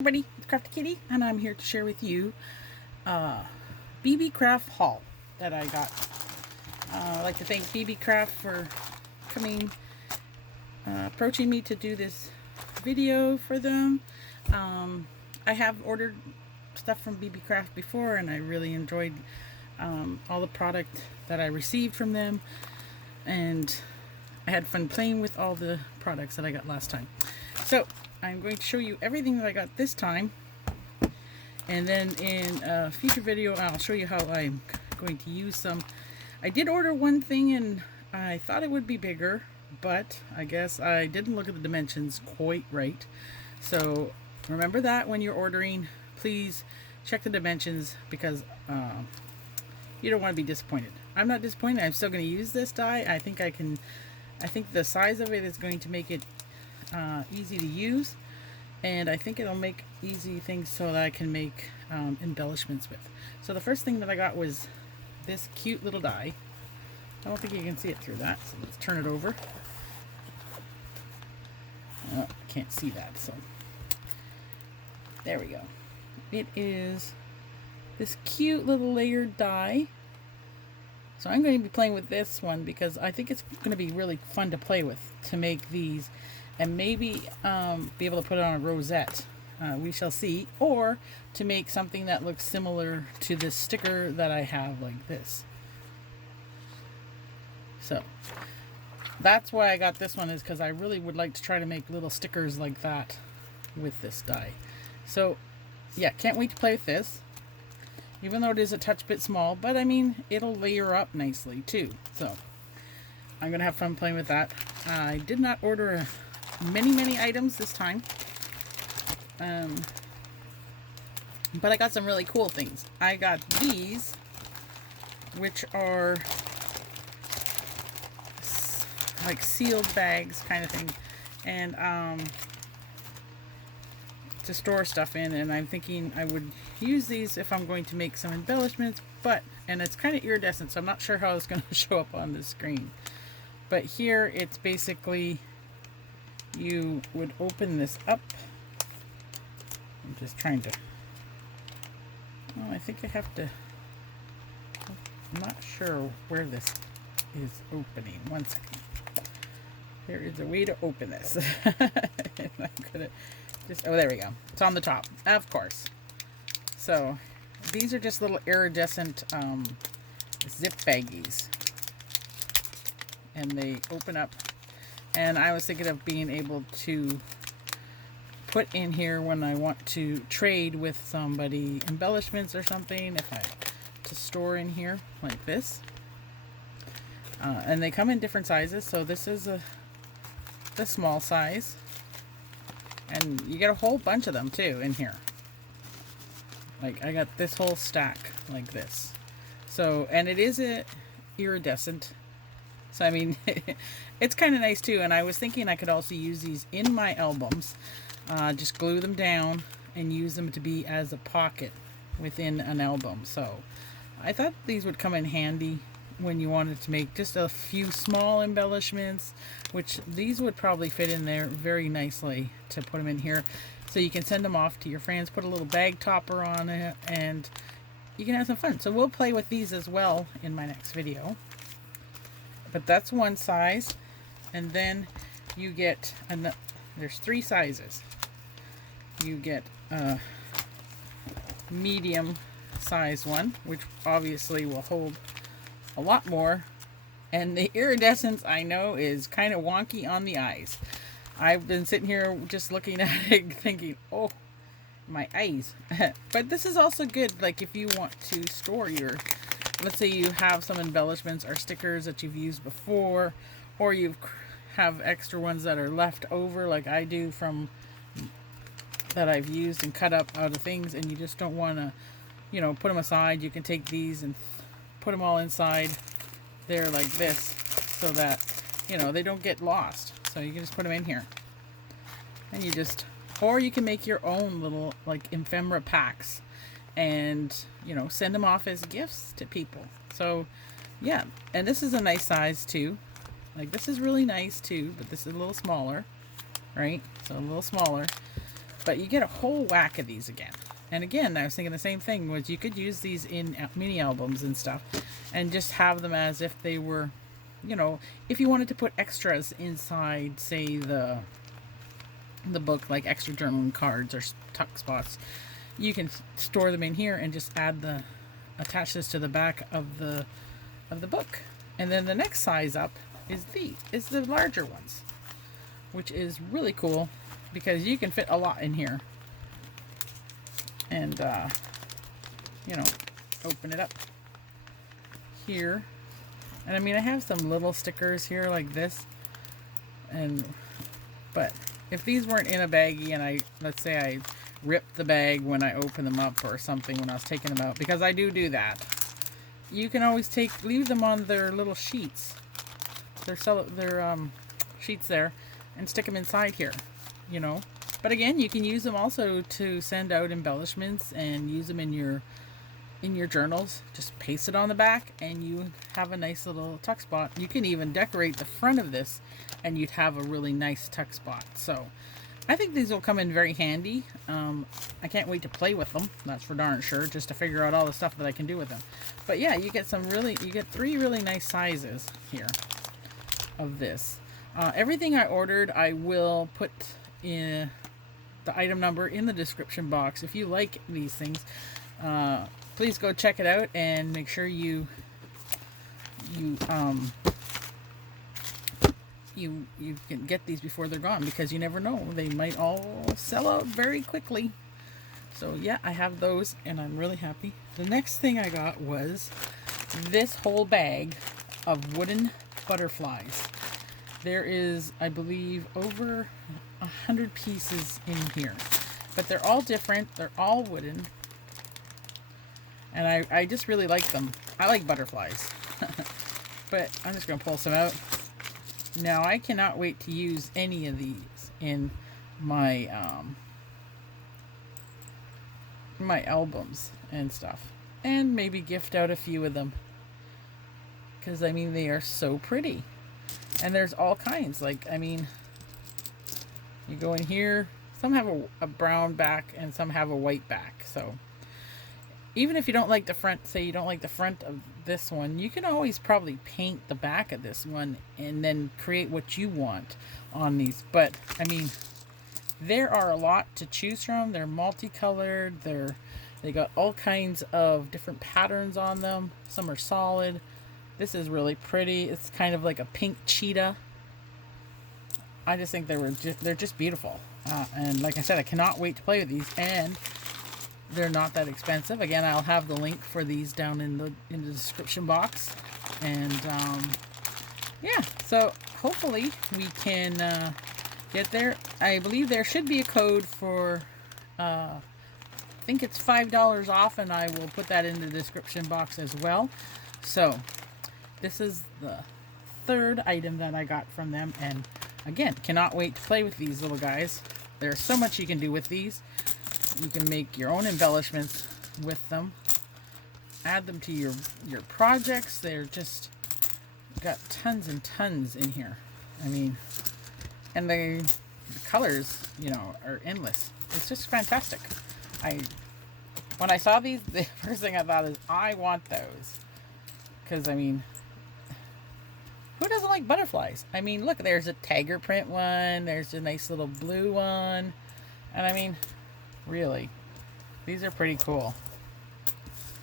Everybody, it's Crafty Kitty, and I'm here to share with you Beebeecraft haul that I got. I'd like to thank Beebeecraft for approaching me to do this video for them. I have ordered stuff from Beebeecraft before, and I really enjoyed all the product that I received from them, and I had fun playing with all the products that I got last time. So I'm going to show you everything that I got this time, and then in a future video I'll show you how I'm going to use some. I did order one thing and I thought it would be bigger, but I guess I didn't look at the dimensions quite right. So remember that when you're ordering, please check the dimensions, because you don't want to be disappointed. I'm not disappointed. I'm still going to use this die. I think the size of it is going to make it easy to use, and I think it'll make easy things so that I can make embellishments with. So the first thing that I got was this cute little die. I don't think you can see it through that, so let's turn it over. Oh, can't see that, so there we go. It is this cute little layered die. So I'm going to be playing with this one because I think it's going to be really fun to play with, to make these, and maybe be able to put it on a rosette. We shall see. Or to make something that looks similar to this sticker that I have, like this. So that's why I got this one, is because I really would like to try to make little stickers like that with this die. So yeah, can't wait to play with this. Even though it is a touch bit small, but I mean, it'll layer up nicely too. So I'm going to have fun playing with that. I did not order many items this time. But I got some really cool things. I got these, which are like sealed bags kind of thing. And to store stuff in, and I'm thinking I would use these if I'm going to make some embellishments, and it's kind of iridescent, so I'm not sure how it's going to show up on the screen. But here it's basically, you would open this up. I'm just trying to, oh, I think I have to, I'm not sure where this is opening. One second. There is a way to open this. And I'm gonna just, oh, there we go. It's on the top, of course. So these are just little iridescent zip baggies, and they open up. And I was thinking of being able to put in here when I want to trade with somebody embellishments or something, to store in here like this. And they come in different sizes. So this is the small size. And you get a whole bunch of them too in here. Like, I got this whole stack like this. So, and it is iridescent. So, I mean, it's kind of nice too. And I was thinking I could also use these in my albums. Just glue them down and use them to be as a pocket within an album. So, I thought these would come in handy when you wanted to make just a few small embellishments, which these would probably fit in there very nicely to put them in here. So you can send them off to your friends, put a little bag topper on it, and you can have some fun. So we'll play with these as well in my next video. But that's one size. And then you get, there's 3 sizes. You get a medium size one, which obviously will hold a lot more. And the iridescence, I know, is kind of wonky on the eyes. I've been sitting here just looking at it thinking, oh, my eyes. But this is also good, like if you want to store your, let's say you have some embellishments or stickers that you've used before, or you have extra ones that are left over, like I do, from that I've used and cut up out of things, and you just don't want to, you know, put them aside. You can take these and put them all inside there like this, so that, you know, they don't get lost. So you can just put them in here, and you just, or you can make your own little like ephemera packs, and, you know, send them off as gifts to people. So yeah, and this is a nice size too. Like, this is really nice too, but this is a little smaller, right? So a little smaller. But you get a whole whack of these again. And again, I was thinking the same thing, was you could use these in mini albums and stuff and just have them as if they were, you know, if you wanted to put extras inside, say the book, like extra journaling cards or tuck spots, you can store them in here and just attach this to the back of the book. And then the next size up is the larger ones, which is really cool because you can fit a lot in here. And you know, open it up here, and I mean, I have some little stickers here like this, but if these weren't in a baggie and let's say I ripped the bag when I open them up or something when I was taking them out, because I do that, you can always leave them on their little sheets, their sheets there, and stick them inside here, you know. But again, you can use them also to send out embellishments and use them in your journals. Just paste it on the back and you have a nice little tuck spot. You can even decorate the front of this and you'd have a really nice tuck spot. So I think these will come in very handy. I can't wait to play with them, that's for darn sure, just to figure out all the stuff that I can do with them. But yeah, you get 3 really nice sizes here of this. Everything I ordered, I will put in the item number in the description box. If you like these things, please go check it out and make sure you can get these before they're gone, because you never know, they might all sell out very quickly. So yeah, I have those and I'm really happy. The next thing I got was this whole bag of wooden butterflies. There is, I believe, over 100 pieces in here, but they're all different, they're all wooden, and I just really like them. I like butterflies. But I'm just gonna pull some out now. I cannot wait to use any of these in my my albums and stuff, and maybe gift out a few of them, because I mean, they are so pretty. And there's all kinds, like, I mean, you go in here, some have a brown back and some have a white back. So even if you don't like the front, say you don't like the front of this one, you can always probably paint the back of this one and then create what you want on these. But I mean, there are a lot to choose from. They're multicolored, they got all kinds of different patterns on them. Some are solid. This is really pretty. It's kind of like a pink cheetah. I just think they're just beautiful. And like I said, I cannot wait to play with these, and they're not that expensive. Again, I'll have the link for these down in the description box. And yeah, so hopefully we can get there. I believe there should be a code for I think it's $5 off, and I will put that in the description box as well. So this is the 3rd item that I got from them, and again, cannot wait to play with these little guys. There's so much you can do with these. You can make your own embellishments with them, add them to your projects. They're just got tons and tons in here. I mean, and the colors, you know, are endless. It's just fantastic. When I saw these, the first thing I thought is, I want those, because I mean, who doesn't like butterflies? I mean, look, there's a tiger print one. There's a nice little blue one. And I mean, really, these are pretty cool.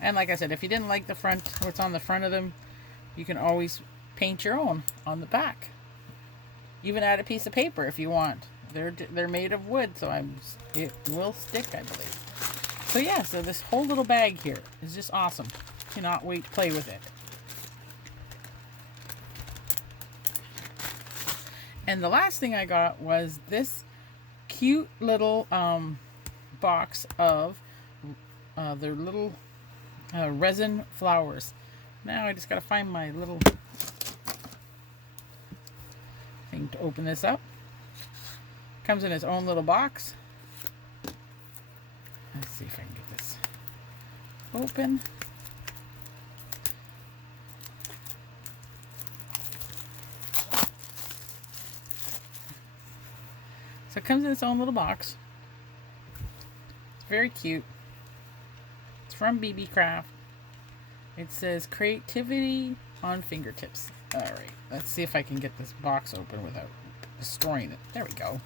And like I said, if you didn't like the front, what's on the front of them, you can always paint your own on the back. Even add a piece of paper if you want. They're made of wood, so it will stick, I believe. So yeah, so this whole little bag here is just awesome. Cannot wait to play with it. And the last thing I got was this cute little box of their little resin flowers. Now I just gotta find my little thing to open this up. Comes in its own little box. Let's see if I can get this open. So it comes in its own little box. very cute. It's from Beebeecraft. It says creativity on fingertips. All right, let's see if I can get this box open without destroying it. There we go.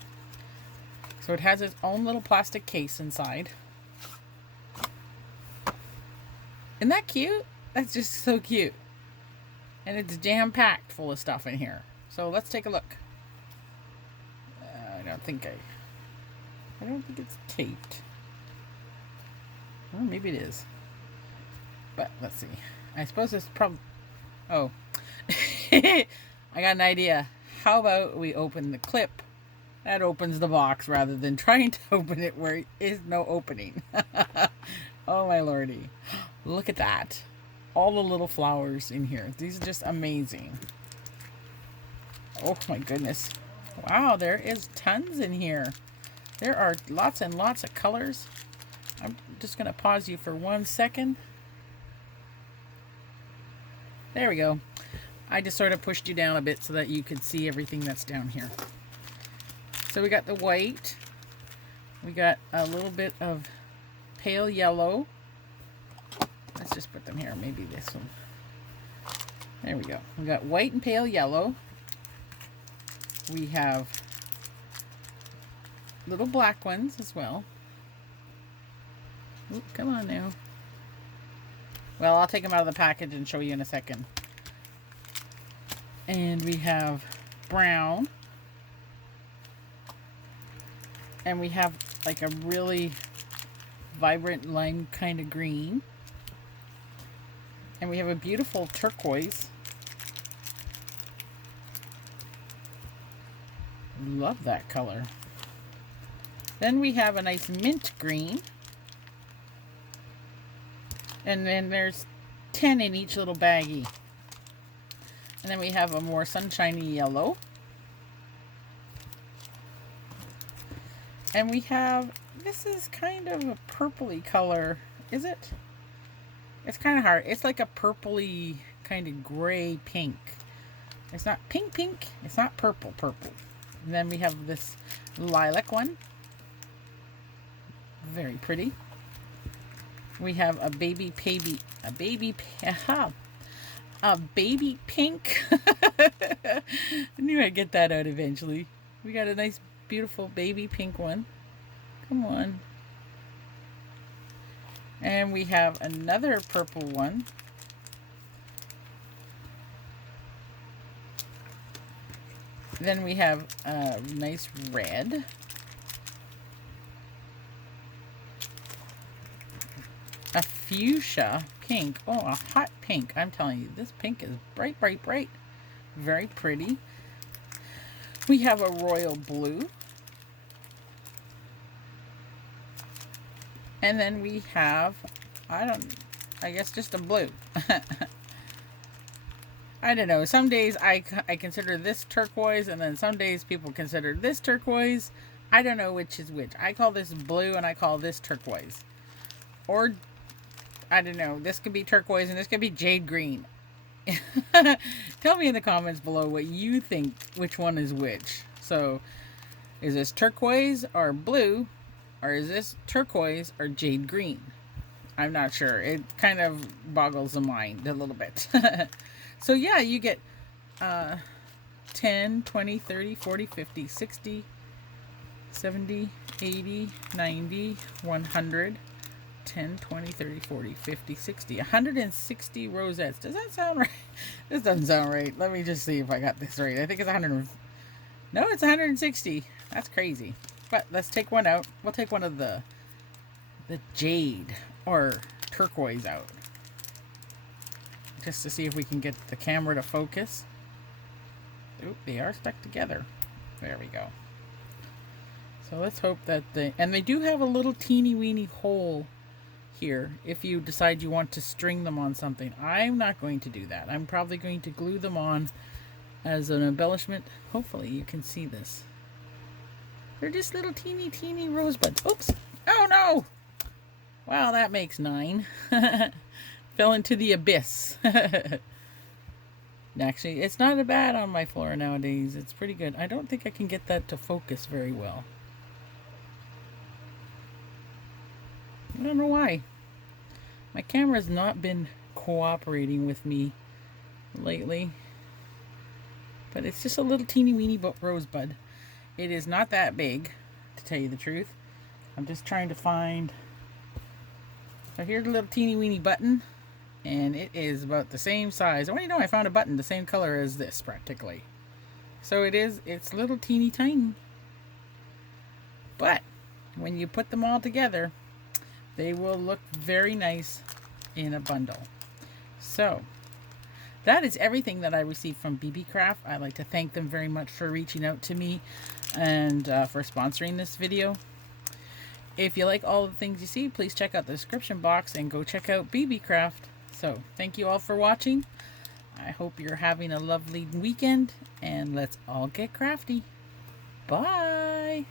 So it has its own little plastic case inside. Isn't that cute? That's just so cute. And it's jam-packed full of stuff in here. So let's take a look. I don't think it's taped. Well, maybe it is. But let's see. I suppose it's probably... Oh. I got an idea. How about we open the clip that opens the box rather than trying to open it where there is no opening. Oh my lordy. Look at that. All the little flowers in here. These are just amazing. Oh my goodness. Wow, there is tons in here. There are lots and lots of colors. I'm just going to pause you for 1 second. There we go. I just sort of pushed you down a bit so that you could see everything that's down here. So we got the white. We got a little bit of pale yellow. Let's just put them here. Maybe this one. There we go. We got white and pale yellow. We have little black ones as well. Ooh, come on now. Well, I'll take them out of the package and show you in a second. And we have brown. And we have like a really vibrant lime kind of green. And we have a beautiful turquoise. Love that color. Then we have a nice mint green. And then there's 10 in each little baggie. And then we have a more sunshiny yellow. And we have, this is kind of a purpley color, is it? It's kind of hard. It's like a purpley kind of gray pink. It's not pink pink. It's not purple purple. And then we have this lilac one. Very pretty. We have a baby pink. I knew I'd get that out eventually. We got a nice, beautiful baby pink one. Come on. And we have another purple one. Then we have a nice red. A fuchsia pink. Oh, a hot pink. I'm telling you, this pink is bright, bright, bright. Very pretty. We have a royal blue. And then we have, I guess just a blue. I don't know. Some days I consider this turquoise, and then some days people consider this turquoise. I don't know which is which. I call this blue, and I call this turquoise. Or, I don't know. This could be turquoise, and this could be jade green. Tell me in the comments below what you think, which one is which. So, is this turquoise or blue? Or is this turquoise or jade green? I'm not sure. It kind of boggles the mind a little bit. So yeah, you get 10, 20, 30, 40, 50, 60, 70, 80, 90, 100, 10, 20, 30, 40, 50, 60, 160 rosettes. Does that sound right? This doesn't sound right. Let me just see if I got this right. I think it's 100. No, it's 160. That's crazy. But let's take one out. We'll take one of the jade or turquoise out. Just to see if we can get the camera to focus. Oop, they are stuck together. There we go. So let's hope that and they do have a little teeny weeny hole here if you decide you want to string them on something. I'm not going to do that. I'm probably going to glue them on as an embellishment. Hopefully you can see this. They're just little teeny rosebuds. Oops. Oh no! Wow, that makes 9. Fell into the abyss. Actually, it's not bad on my floor nowadays. It's pretty good. I don't think I can get that to focus very well. I don't know why. My camera's not been cooperating with me lately. But it's just a little teeny weeny rosebud. It is not that big, to tell you the truth. I'm just trying to find... So here's a little teeny weeny button. And it is about the same size. Oh, you know, I found a button the same color as this, practically. So it's little teeny tiny. But when you put them all together, they will look very nice in a bundle. So that is everything that I received from Beebeecraft. I'd like to thank them very much for reaching out to me and for sponsoring this video. If you like all the things you see, please check out the description box and go check out Beebeecraft. So thank you all for watching. I hope you're having a lovely weekend, and let's all get crafty. Bye!